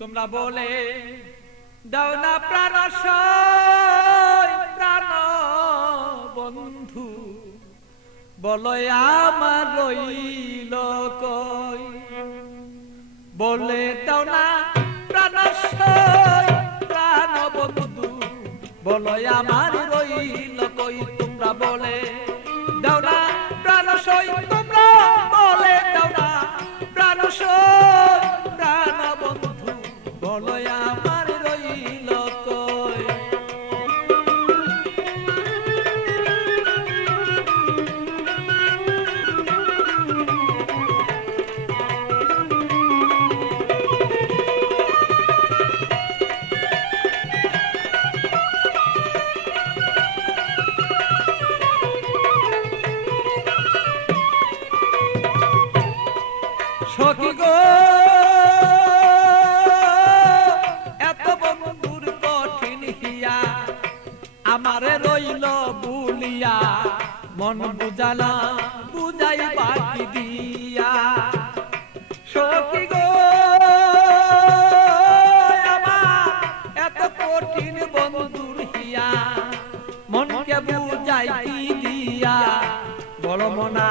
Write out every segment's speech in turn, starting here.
তোমরা বলে দাও না প্রাণ প্রাণ বন্ধু, বলো আমার রইল কই। বলে দাও না প্রাণ প্রাণ বন্ধু, বলো আমার রইল কই। তোমরা বলে দাও না প্রাণ তোমরা বলে দাও না প্রাণ প্রাণ বন্ধু, বলো আমার রইল কই। সখী গো এত বন্ধুর কঠিন হিয়া, আমারে রইল বুলিয়া মন বুঝালা বুঝাই বাকি দিয়া। সখী গো আমার এত কঠিন বন্ধুর হিয়া, মনকে বুঝাই দিয়া বড় মনা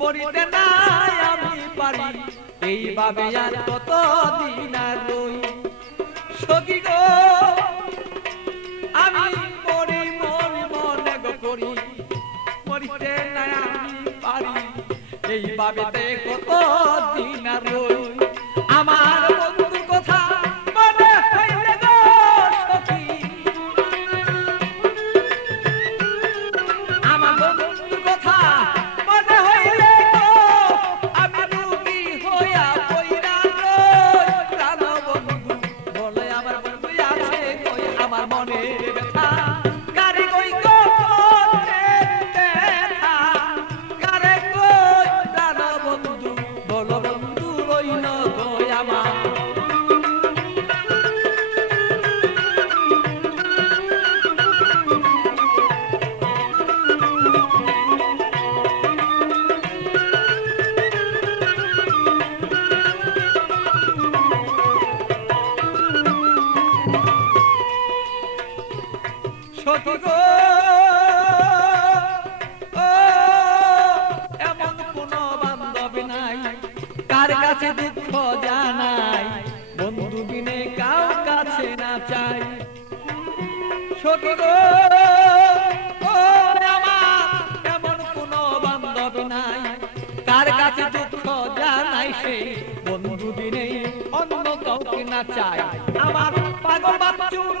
মরিতে নাই আমি পারি, এইভাবে আর কত দিন আর রই। সখী গো আমি মরি মরি মনে গো করি, মরিতে নাই আমি পারি, এইভাবে কত দিন আর রই। আমার বন্ধুর কথা মনে হইলে গো সখী, আমার বন্ধুর কথা সখী গো এমন কোন বান্ধব নাই কার কাছে দুঃখ জানাই, বন্ধু বিনে কাউ কাছে না চাই। সখী গো আমার এমন কোন বান্ধব নাই কার কাছে দুঃখ জানাই, সে বন্ধু বিনে অন্য কাউকে না চাই। আমার পাগল বাচ্চুর